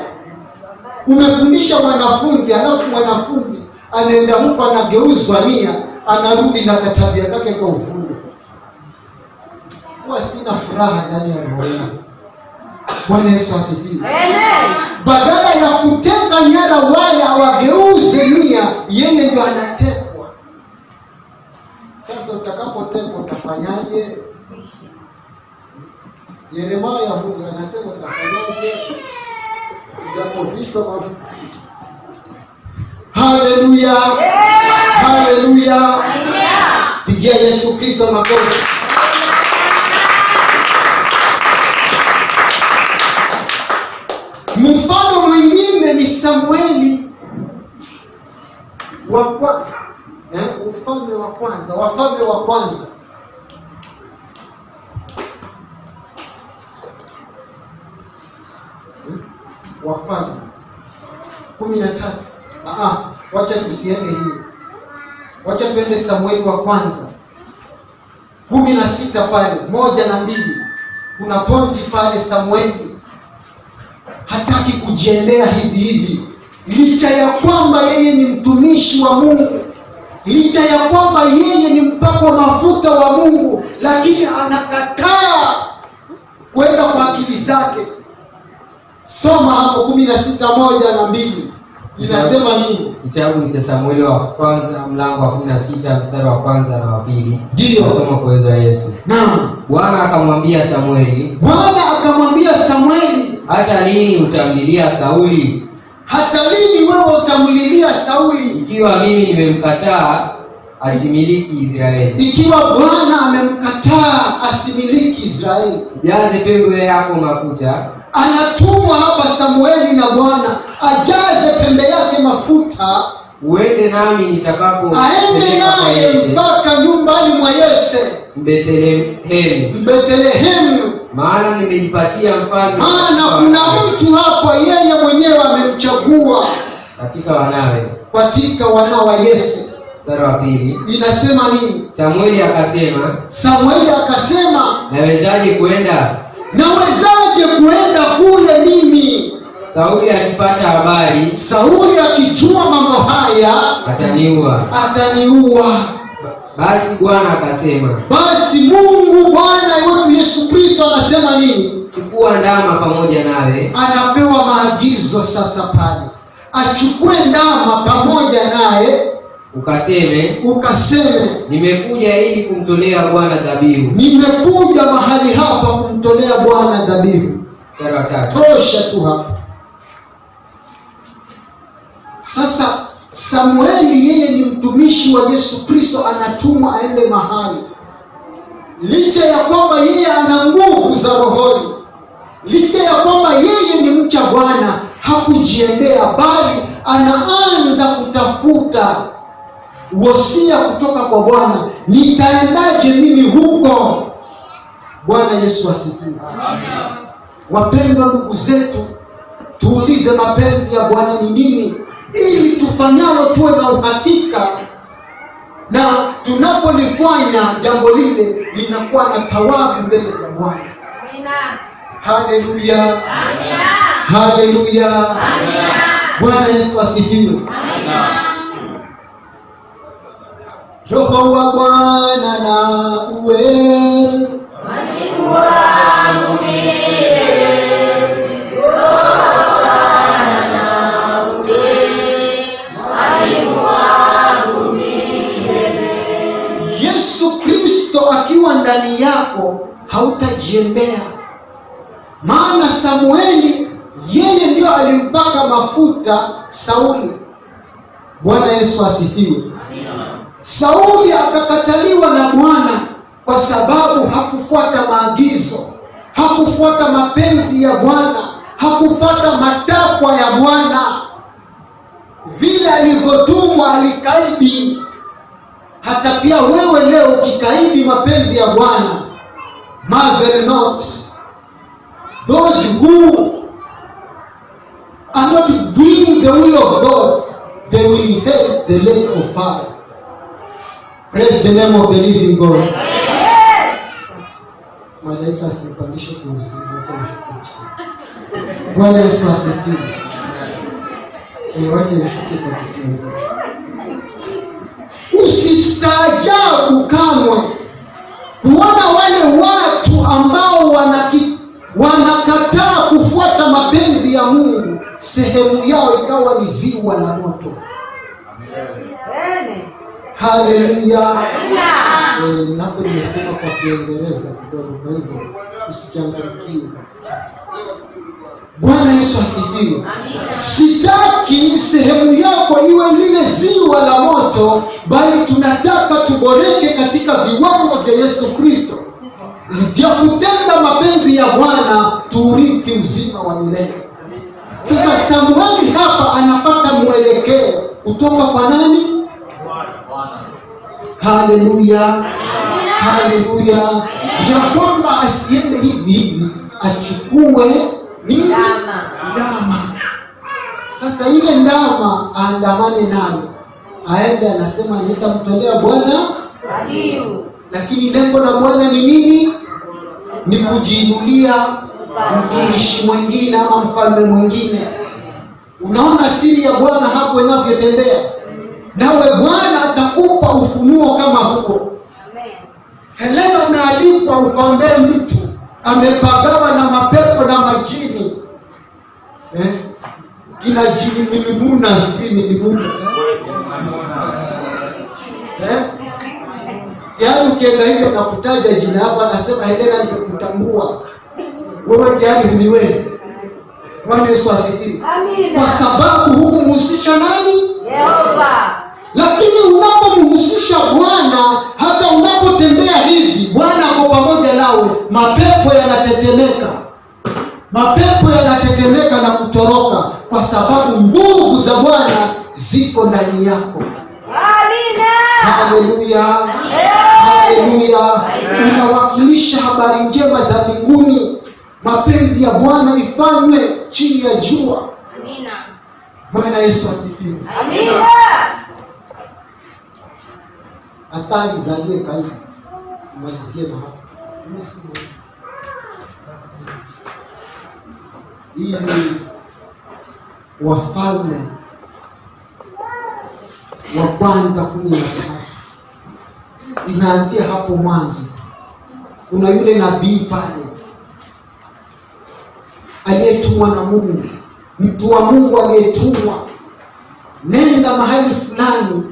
umefundisha mwanafunzi, alafu mwanafunzi anaenda huko anageuzwa nia, anarudi na tabia yake kwa ufundo. Huwa sina furaha ndani ya roho yangu. Bwana Yesu asifiwe. Badala ya kuteka nyara wale hawageuze nia, yeye ndio anatekwa. Sasa utakapotekwa utafanyaje? Yeremia huyu anasema utafanyaje? Ujapofishwa mafuta. Haleluya. Haleluya. Pigia Yesu Kristo makofi. Mfano mwingine ni Samueli wa kwanza. Wafalme wa kwanza. Wafalme 13. Wacha tusiende hiyo. Wacha tuende Samueli wa kwanza 16 pale 1 na 2. Kuna pointi pale. Samueli hataki kujiendea hivi hivi, licha ya kwamba yeye ni mtumishi wa Mungu, licha ya kwamba yeye ni mpakwa mafuta wa Mungu, lakini anakataa kwenda kwa akili zake. Soma hapo 16:1 na 2. Inasema nini? Kitabu cha Samueli wa kwanza mlango wa 16 mstari wa kwanza na wa 2. Ndio. Nasoma kwa uwezo wa Yesu. Naam. Bwana akamwambia Samueli, hata lini utamlilia Sauli? Hata lini wewe utamlilia Sauli? Ikiwa mimi nimemkataa asimiliki Israeli. Ikiwa Bwana amemkataa asimiliki Israeli. Jaze pembe yako mafuta. Anatumwa hapa Samueli na Bwana ajaze pembe yake mafuta, uende nami nitakapo, aende naye mpaka nyumbani mwa Yese Bethlehemu, maana nimejipatia mfalme. Maana kuna mtu hapo yeye mwenyewe amemchagua katika wana wa Yese. Mstari wa 2 inasema nini? Samueli akasema, nawezaje kuenda kule mimi? Sauli akipata habari, Sauli akijua mambo haya, ataniua. Basi Bwana akasema, basi Mungu Bwana wetu Yesu Kristo anasema nini? Chukua ndama pamoja nawe. Anapewa maagizo sasa pale, achukue ndama pamoja naye, ukaseme nimekuja ili kumtolea Bwana dhabihu. Nimekuja mahali hapa kumtolea Bwana dhabihu. Mstari wa 3. Tosha tu hapa. Sasa Samueli yeye ni mtumishi wa Yesu Kristo, anatumwa aende mahali. Licha ya kwamba yeye ana nguvu za rohoni, licha ya kwamba yeye ni mcha Bwana, hakujiendea, bali anaanza kutafuta wosia kutoka kwa Bwana. Nitaendaje mimi huko? Bwana Yesu asifiwe. Amen. Wapendwa ndugu zetu, tuulize mapenzi ya Bwana ni nini? ili tufanyalo tuwe na uhakika, na tunapolifanya jambo lile linakuwa na thawabu mbele za Bwana. Amina. Haleluya. Amina. Haleluya. Amina. Bwana Yesu asifiwe. Amina. Roho wa Bwana na uwe mwalimu wangu milele. Roho wa Bwana na uwe mwalimu wangu milele. Yesu Kristo akiwa ndani yako hautajiendea. Maana Samueli yeye ndio alimpaka mafuta Sauli. Bwana Yesu asifiwe. Sauli akakataliwa na Bwana kwa sababu hakufuata maagizo, hakufuata mapenzi ya Bwana, hakufuata matakwa ya Bwana. Vile alivyotumwa alikaidi. Hata pia wewe leo ukikaidi mapenzi ya Bwana, marvel not, those who are not doing the will of God, they will inherit the lake of fire. Praise the name of the living God. Malaika asipandishe kuzuia. Bwana Yesu asifiwe. Waje nishuke kwa Kiswahili. Usistaajabu kamwe kuona wale watu ambao wanakataa kufuata mapenzi ya Mungu, sehemu yao ikawa ni ziwa la moto. Amen. Haleluya. Napo nimesema kwa Kiingereza kidogo, kwa hivyo usichanganyikiwe. Bwana Yesu asifiwe. Sitaki sehemu yako iwe lile ziwa la moto, bali tunataka tuboreke katika viwango vya Yesu Kristo, ndio kutenda mapenzi ya Bwana, tuurithi uzima wa milele. Sasa Samueli hapa anapata mwelekeo kutoka kwa nani? Haleluya. Haleluya. Ya kwamba asiende hivi achukue nini? Ndama. Sasa ile ndama aandamane nayo, aende anasema nitamtolea Bwana dhabihu. Lakini lengo la Bwana ni nini? Ni kujiinulia mtumishi mwingine ama mfalme mwingine. Unaona siri ya Bwana hapo inavyotendea. Nawe Bwana atakupa ufunuo kama huo. Helena umealikwa ukaombee mtu amepagawa na mapepo na majini. Kina jini milimuna sipini milimuna. Tayari ukienda hivyo na kutaja jina hapa, anasema Helena nimekutambua. Wewe tayari huniwezi. Bwana Yesu asifiwe. Amina. Kwa sababu hukumhusisha nani? Yehova. Lakini unapomhusisha Bwana, hata unapotembea hivi, Bwana ako pamoja nawe, mapepo yanatetemeka. Mapepo yanatetemeka na kutoroka kwa sababu nguvu za Bwana ziko ndani yako. Amina. Haleluya. Haleluya. Unawakilisha habari njema za mbinguni. Mapenzi ya Bwana ifanywe chini ya jua. Amina. Bwana Yesu asifiwe. Amina. Hatari za aliye kaidi. Malizie na hapo. Hii ni Wafalme wa kwanza 13. Inaanzia hapo mwanzo. Kuna yule nabii pale aliyetumwa na Mungu, mtu wa Mungu aliyetumwa, nenda mahali fulani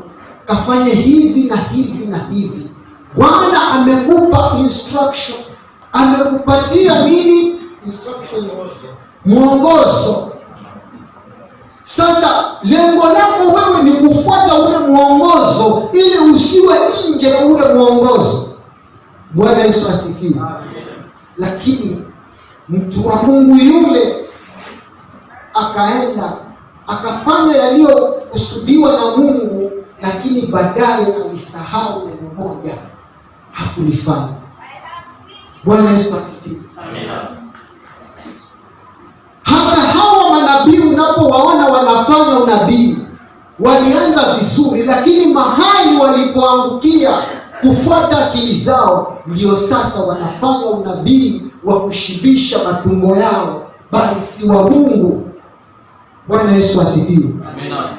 kafanye hivi na hivi na hivi. Bwana amekupa instruction, amekupatia nini? Instruction, mwongozo. Sasa lengo lako wewe ni kufuata ule mwongozo ili usiwe nje ya ule mwongozo. Bwana Yesu asifiwe. Lakini mtu wa Mungu yule akaenda akafanya yaliyokusudiwa na Mungu, lakini baadaye alisahau neno moja, hakulifanya. Bwana Yesu asifiwe. Amina. Hata hawa manabii unapowaona wanafanya unabii, walianza vizuri, lakini mahali walipoangukia kufuata akili zao, ndio sasa wanafanya unabii wa kushibisha matumbo yao, bali si wa Mungu. Bwana Yesu asifiwe. Amina.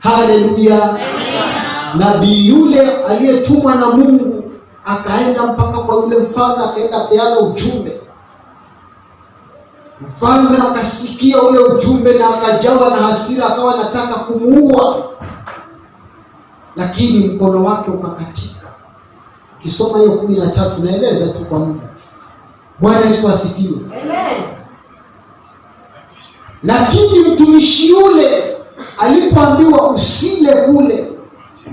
Haleluya. Amina. Nabii yule aliyetumwa na Mungu akaenda mpaka kwa yule mfalme, akaenda peana ujumbe. Mfalme akasikia ule ujumbe na akajawa na hasira, akawa anataka kumuua, lakini mkono wake ukakatika. Kisoma hiyo 13, naeleza tu kwa muda. Bwana Yesu asifiwe. Amen. Lakini mtumishi yule alipoambiwa usile kule,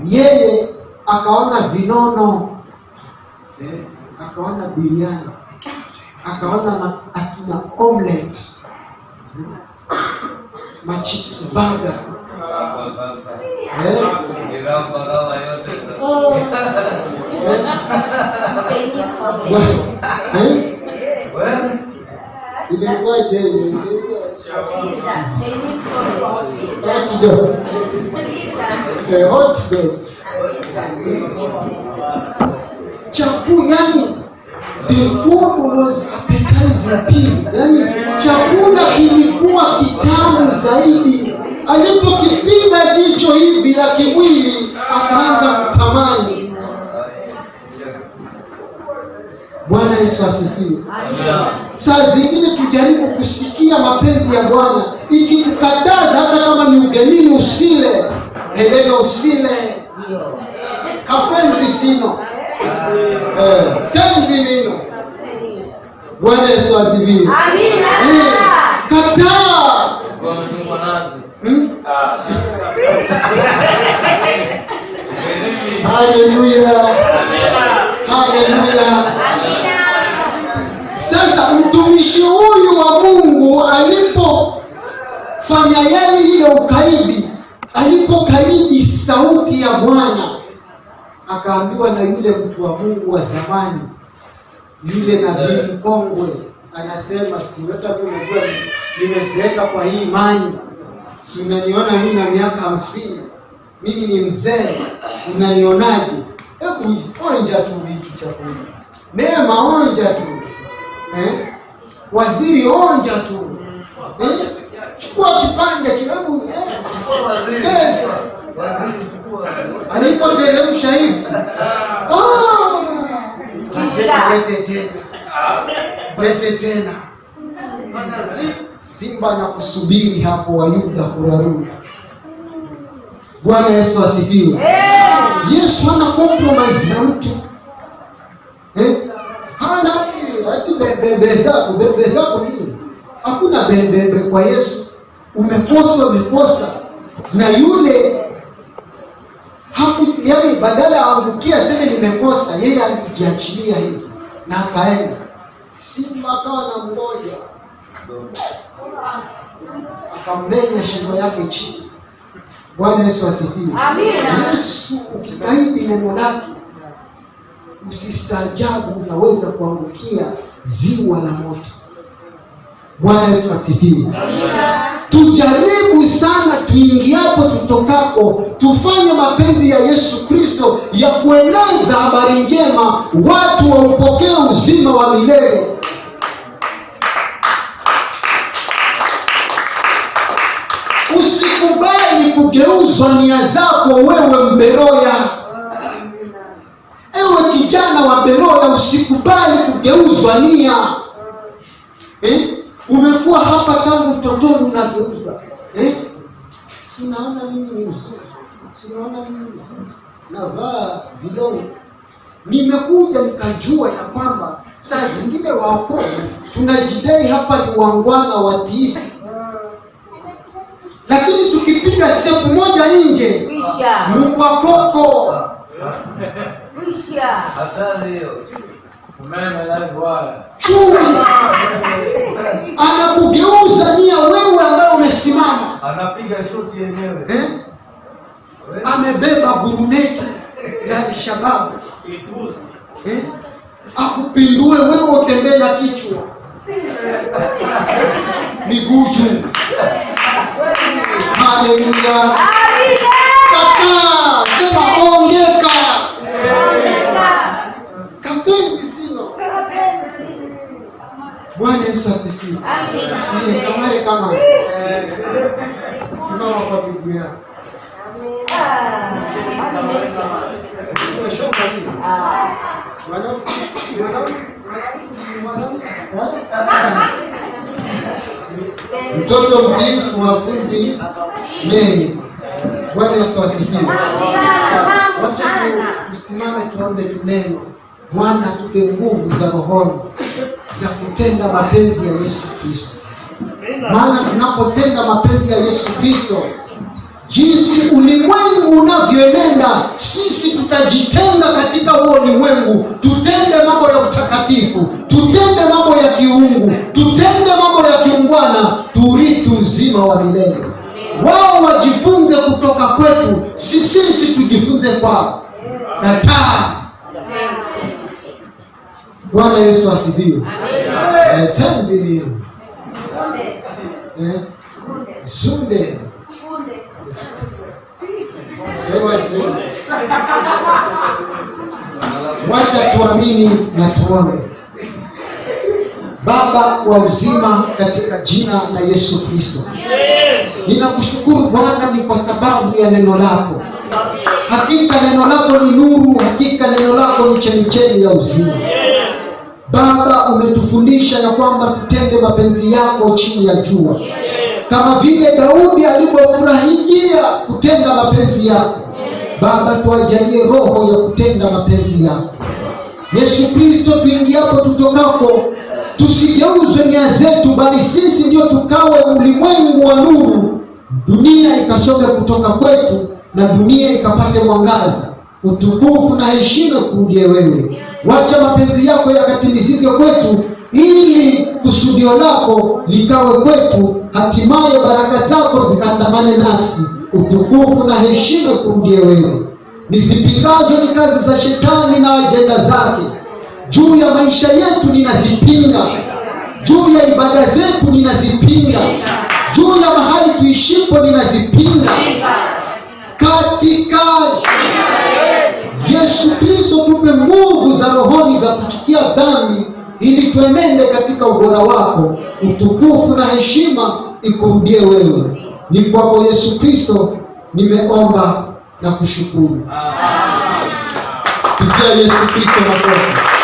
yeye akaona vinono, akaona biriani, akaona akina omelette, machips burger. Chakula, yani the food was appetizing peace. Yani chakula kilikuwa kitamu zaidi. Alipokipiga jicho hivi la kimwili, akaanza kutamani. Bwana Yesu asifiwe. Saa zingine tujaribu kusikia mapenzi ya Bwana. Ikikukataza hata kama ni ugenini usile, heleno usile. Kapenzi sino. Tenzi nino. Bwana Yesu asifiwe. Amina. Kataa. Haleluya. Haleluya. Sasa mtumishi huyu wa Mungu alipofanya yale ile ukaidi, alipokaidi sauti ya Bwana, akaambiwa na yule mtu wa Mungu wa zamani, yule nabii mkongwe, anasema siweta tu, unajua nimezeeka kwa hii imani, si unaniona mimi na miaka 50, mimi ni mzee, unanionaje? Hebu onja tu hiki chakula. Neema, onja tu. Waziri, onja tu. Chukua kipande kidogo. Tesa. Alipoteremsha hivi. Lete tena. Simba na kusubiri hapo, Wayuda kurarua. Bwana Yesu asifiwe. Yesu hana compromise na mtu. Hana ati bebe zako nini? Hakuna bebe kwa Yesu. Umekosa. Na yule yani badala aangukia sema nimekosa, yeye alijiachilia hivi na akaenda. Simba akawa na mmoja, akamenya shingo yake chini. Bwana Yesu asifiwe. Amina. Yesu ukikaidi neno lake, usistaajabu, unaweza kuangukia ziwa la moto. Bwana Yesu asifiwe. Amina. Tujaribu sana tuingiapo tutokako, tufanye mapenzi ya Yesu Kristo ya kueneza habari njema, watu waupokee uzima wa milele. Usikubali kugeuzwa nia zako wewe Mberoya. Ewe kijana wa Beroya, usikubali kugeuzwa nia. Umekuwa hapa tangu utotoni unageuzwa. Sinaona mimi ni mzuri. Navaa vilongo. Nimekuja nikajua ya kwamba saa zingine wako tunajidai hapa ni wangwana watiifu. Lakini tukipiga step moja nje, Mungu akoko. Chui anakugeuza nia wewe ambaye umesimama. Anapiga shoti yenyewe. Amebeba guruneti ya shababu. Akupindue wewe utembee na kichwa. Miguu juu. Haleluya. Bwana Yesu asifiwe. Amina. Kama simama kwa Biblia yako. Mtoto mtiifu hafunzi mengi. Bwana Yesu asifiwe. Wacha tusimame tuombe neno. Bwana tupe nguvu za rohoni za kutenda mapenzi ya Yesu Kristo. Maana tunapotenda mapenzi ya Yesu Kristo, jinsi ulimwengu unavyoenenda, sisi tutajitenga katika huo ulimwengu, tutende mambo ya utakatifu, tutende mambo ya kiungu, tutende mambo ya kiungwana, turithi uzima wa milele. Wao wajifunze kutoka kwetu, sisi tujifunze kwao. Kataa. Bwana Yesu asifiwe. Tanzania. Sunde. Wacha tuamini na tuombe. Baba wa uzima, katika jina la Yesu Kristo, ninakushukuru Bwana ni kwa sababu ya neno lako. Hakika neno lako ni nuru, hakika neno lako ni chemichemi ya uzima. Baba, umetufundisha ya kwamba tutende mapenzi yako chini ya jua, kama vile Daudi alipofurahikia kutenda mapenzi yako. Baba, tuajalie roho ya kutenda mapenzi yako. Yesu Kristo, tuingiapo tutokako, tusigeuzwe nia zetu, bali sisi ndio tukawe ulimwengu wa nuru, dunia ikasonge kutoka kwetu na dunia ikapate mwangaza. Utukufu na heshima kurudie wewe. Wacha mapenzi yako yakatimizike kwetu, ili kusudio lako likawe kwetu, hatimaye baraka zako zikaandamane nasi. Utukufu na heshima kurudie wewe. Nisipingazo ni kazi za shetani na ajenda zake juu ya maisha yetu, ninazipinga. Juu ya ibada zetu ninazipinga. Juu ya mahali tuishipo ninazipinga. Katika Yesu Kristo, tupe nguvu za rohoni za kuchukia dhambi, ili tuenende katika ubora wako. Utukufu na heshima ikurudie wewe. Ni kwako Yesu Kristo nimeomba na kushukuru. Pigia Yesu Kristo makofi.